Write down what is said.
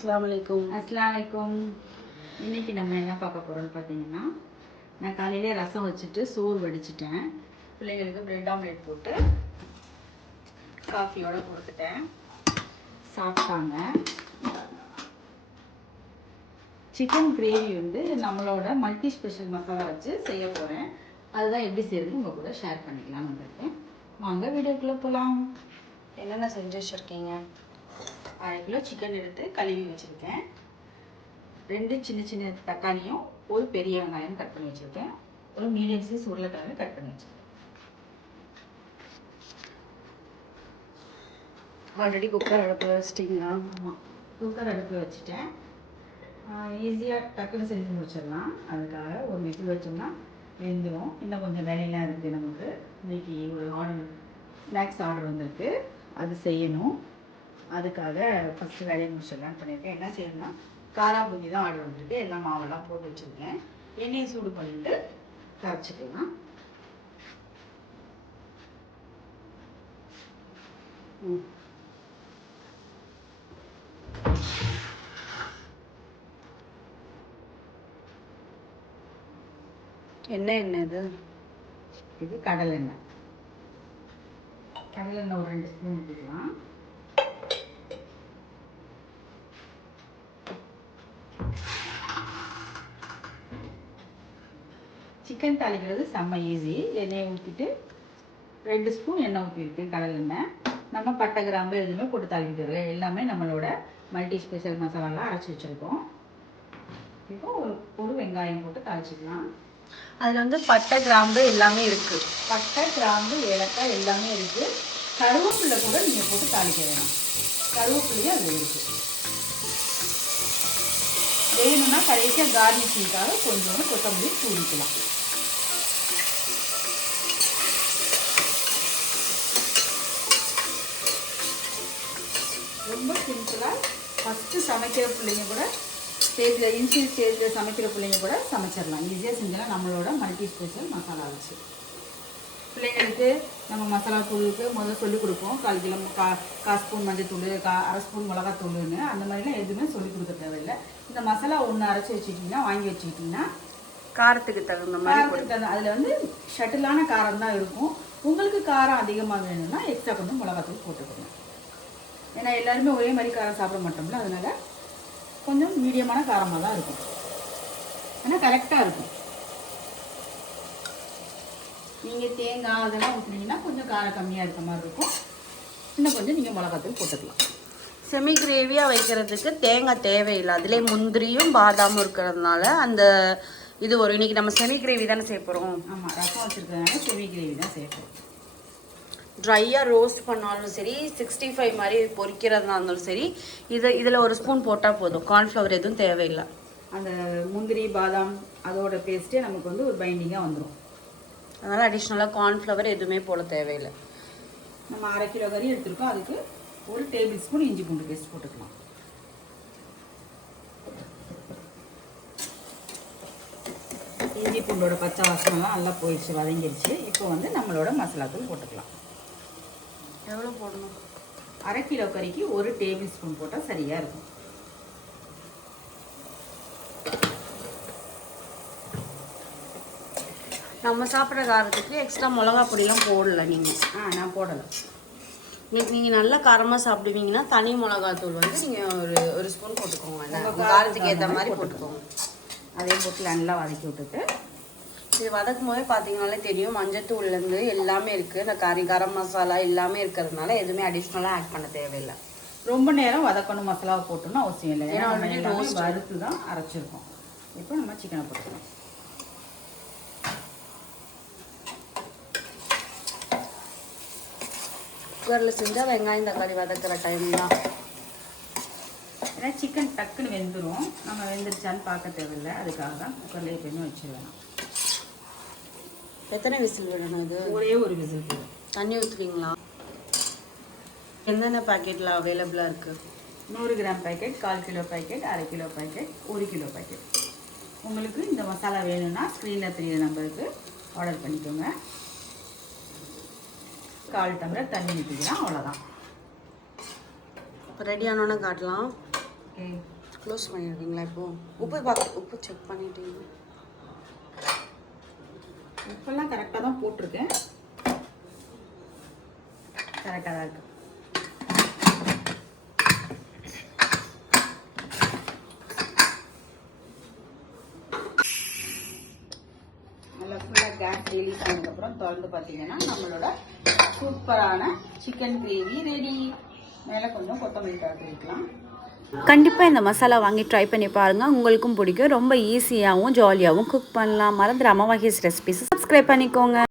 அஸ்ஸலாமு இன்றைக்கி நம்ம என்ன பார்க்க போகிறோம்னு பார்த்தீங்கன்னா, நான் காலையிலே ரசம் வச்சுட்டு சோறு வடிச்சிட்டேன். பிள்ளைங்களுக்கு பிரெட் ஆம்லேட் போட்டு காஃபியோடு கொடுத்துட்டேன், சாப்பிட்டாங்க. சிக்கன் கிரேவி வந்து நம்மளோட மல்டி ஸ்பெஷல் மசாலா வச்சு செய்ய போகிறேன். அதுதான் எப்படி செய்யறது உங்கள் கூட ஷேர் பண்ணிக்கலாம்னு வந்திருக்கேன். வாங்க வீடியோக்குள்ளே போகலாம். என்னென்ன செஞ்சு வச்சுருக்கீங்க? 1/2 கிலோ சிக்கன் எடுத்து கழுவி வச்சுருக்கேன். 2 சின்ன சின்ன தக்காளியும் 1 பெரிய வெங்காயம் கட் பண்ணி வச்சுருக்கேன். ஒரு மீடியம் சைஸ் உருளைக்கிழங்கு கட் பண்ணி வச்சுருக்கேன். ஆல்ரெடி குக்கர் அடுப்பில் வச்சிட்டிங்களா? ஆமாம், குக்கர் அடுப்பில் வச்சுட்டேன். ஈஸியாக டக்குன்னு செஞ்சு முடிச்சிடலாம். அதுக்காக ஒரு விசில் வச்சோம்னா வெந்துடும். இன்னும் கொஞ்சம் வேலையெல்லாம் இருக்குது. நமக்கு இன்றைக்கி ஒரு ஸ்நாக்ஸ் ஆர்டர் வந்திருக்கு, அது செய்யணும். அதுக்காக ஃபஸ்ட்டு வேலையை முடிச்சிடலான்னு பண்ணியிருக்கேன். என்ன செய்யணும்னா, காரா பூந்தி தான் ஆர்டர் வந்துருக்கு. எல்லாம் மாவெல்லாம் போட்டு வச்சுருக்கேன். எண்ணெயை சூடு பண்ணிட்டு கரைச்சிக்கலாம். என்ன எண்ணெய் இது? இது கடலெண்ணெய். கடலெண்ணெய் ஒரு 2 ஸ்பூன் ஊற்றிக்கலாம். சிக்கன் தாளிக்கிறது செம்ம ஈஸி. எண்ணெயை ஊற்றிட்டு 2 ஸ்பூன் எண்ணெய் ஊற்றிருக்கேன், கடலெண்ணெய். நம்ம பட்டை கிராம்பு எதுவுமே போட்டு தாளிக்கிறது எல்லாமே நம்மளோட மல்டி ஸ்பெஷல் மசாலாலாம் அரைச்சி வச்சுருக்கோம். இப்போ ஒரு வெங்காயம் போட்டு தாளிச்சிக்கலாம். அதில் வந்து பட்டை கிராம்பு எல்லாமே இருக்குது. பட்டை கிராம்பு ஏலக்காய் எல்லாமே இருக்குது. கருவேப்பிலை கூட நீங்கள் போட்டு தாளிக்க வேணாம், கருவேப்பிலையும் அதில் இருக்குது. வேணும்னா கடைசியாக கார்னிஷிங்காக கொஞ்சோண்டு கொத்தமல்லி தூவிக்கலாம். ரொம்ப சிம்பிளாக ஃபஸ்ட்டு சமைக்கிற பிள்ளைங்க கூட ஸ்டேஜில் இன்சி ஸ்டேஜில் சமைக்கிற பிள்ளைங்க கூட சமைச்சிடலாம். ஈஸியாக செஞ்சலாம் நம்மளோட மல்டி ஸ்பெஷல் மசாலா வச்சு. பிள்ளைங்களுக்கு நம்ம மசாலா தூளுக்கு முதல்ல சொல்லிக் கொடுப்போம். 1/4 கிலோ 1/4 ஸ்பூன் மஞ்சள் தூள், 1/2 ஸ்பூன் மிளகாத்தூள்னு. அந்த மாதிரிலாம் எதுவுமே சொல்லிக் கொடுக்க தேவையில்லை. இந்த மசாலா ஒன்று அரைச்சி வச்சுக்கிட்டிங்கன்னா, வாங்கி வச்சுக்கிட்டிங்கன்னா, காரத்துக்கு தகுந்த மாதிரி அதில் வந்து ஷட்டிலான காரம் தான் இருக்கும். உங்களுக்கு காரம் அதிகமாக வேணும்னா எக்ஸ்ட்ரா கொஞ்சம் மிளகாத்தூள் போட்டுக்கணும். ஏன்னா எல்லாருமே ஒரே மாதிரி காரம் சாப்பிட மாட்டோம்ல, அதனால் கொஞ்சம் மீடியமான காரமாக தான் இருக்கும். ஏன்னா கரெக்டாக இருக்கும். நீங்கள் தேங்காய் அதெல்லாம் ஊற்றுனீங்கன்னா கொஞ்சம் காரம் கம்மியாக இருக்க மாதிரி இருக்கும். இன்னும் கொஞ்சம் நீங்கள் மிளகாத்தூள் போட்டுக்கலாம். செமி கிரேவியாக வைக்கிறதுக்கு தேங்காய் தேவையில்லை. அதிலே முந்திரியும் பாதாமும் இருக்கிறதுனால அந்த இது ஒரு இன்றைக்கி நம்ம செமி கிரேவி தானே செய்ய போகிறோம். ஆமாம், ரசம் வச்சுருக்கிறதுனால செமி கிரேவி தான் சேர்ப்போம். ட்ரையாக ரோஸ்ட் பண்ணாலும் சரி, 65 மாதிரி பொரிக்கிறதுனா இருந்தாலும் சரி, இதில் 1 ஸ்பூன் போட்டால் போதும். கார்ன்ஃப்ளவர் எதுவும் தேவையில்லை. அந்த முந்திரி பாதாம் அதோட பேஸ்ட்டே நமக்கு வந்து ஒரு பைண்டிங்காக வந்துடும். அதனால் அடிஷ்னலாக கார்ன்ஃப்ளவர் எதுவுமே போட தேவையில்லை. நம்ம 1/2 கிலோ கறி எடுத்துருக்கோம். அதுக்கு 1 டேபிள் ஸ்பூன் இஞ்சி பூண்டு பேஸ்ட் போட்டுக்கலாம். இஞ்சி பூண்டோட பச்சை வாசனைலாம் நல்லா போயிடுச்சு, வதங்கிடுச்சு. இப்போ வந்து நம்மளோட மசாலாத்தூள் போட்டுக்கலாம். எவ்வளோ போடணும்? 1/2 கிலோ கறிக்கு 1 டேபிள் ஸ்பூன் போட்டால் சரியாக இருக்கும். நம்ம சாப்பிட்ற காரத்துக்கு எக்ஸ்ட்ரா மிளகா பொடியெலாம் போடல நீங்கள்? நான் போடலை. நீங்கள் நல்லா காரமாக சாப்பிடுவீங்கன்னா தனி மிளகாத்தூள் வந்து நீங்கள் ஒரு ஸ்பூன் போட்டுக்கோங்க. காரத்துக்கு ஏற்ற மாதிரி போட்டுக்கோங்க. அதே போட்டு நல்லா வதக்கி விட்டுட்டு, இது வதக்கும் போதே பார்த்தீங்கனாலே தெரியும், மஞ்சத்தூள்லேருந்து எல்லாமே இருக்குது. இந்த கரம் மசாலா எல்லாமே இருக்கிறதுனால எதுவுமே அடிஷ்னலாக ஆட் பண்ண தேவையில்லை. ரொம்ப நேரம் வதக்கணும் மசாலாவை போட்டோம்னு அவசியம் இல்லை. ஏன்னா நம்ம வறுத்து தான் அரைச்சிருக்கோம். இப்போ நம்ம சிக்கனை போட்டுக்கலாம். குக்கரில் செஞ்சால் வெங்காயம் தக்காளி வதக்கிற டைம் தான். ஏன்னா சிக்கன் டக்குன்னு வெந்துடும். நம்ம வெந்துருச்சான்னு பார்க்க தேவையில்லை. அதுக்காக தான் குக்கர்லேயே எப்பயுமே வச்சுருவேன். எத்தனை விசில் விடணும் இது? ஒரே ஒரு விசில் போதும். தண்ணி ஊற்றுவீங்களா? என்னென்ன பேக்கெட்டில் அவைலபிளாக இருக்குது? 100 gram packet, 1/4 kilo packet, 1/2 kilo packet, 1 kilo packet. உங்களுக்கு இந்த மசாலா வேணும்னா ஸ்க்ரீனில் தெரியுற நம்பருக்கு ஆர்டர் பண்ணிக்கோங்க. 1/4 டம்ளர் தண்ணி ஊற்றிக்கலாம், அவ்வளோதான். ரெடி ஆனோன்னு காட்டலாம். ஓகே, க்ளோஸ் பண்ணிடுவீங்களா இப்போது? உப்பு செக் பண்ணிட்டீங்க? உப்பெல்லாம் கரெக்டாக தான் போட்டிருக்கேன், கரெக்டாக தான் இருக்குது. நல்லா ஃபுல்லாக கேஸ் ரிலீஸ் ஆனதுக்கப்புறம் திறந்து பார்த்தீங்கன்னா நம்மளோட சூப்பரான சிக்கன் கிரேவி ரெடி. மேலே கொஞ்சம் கொத்தமல்லி தழை வைக்கலாம். கண்டிப்பாக இந்த மசாலா வாங்கி ட்ரை பண்ணி பாருங்கள், உங்களுக்கும் பிடிக்கும். ரொம்ப ஈஸியாகவும் ஜாலியாகவும் குக் பண்ணலாம். மறந்துடாமல் மகேஷ் ரெசிபிஸ் சப்ஸ்கிரைப் பண்ணிக்கோங்க.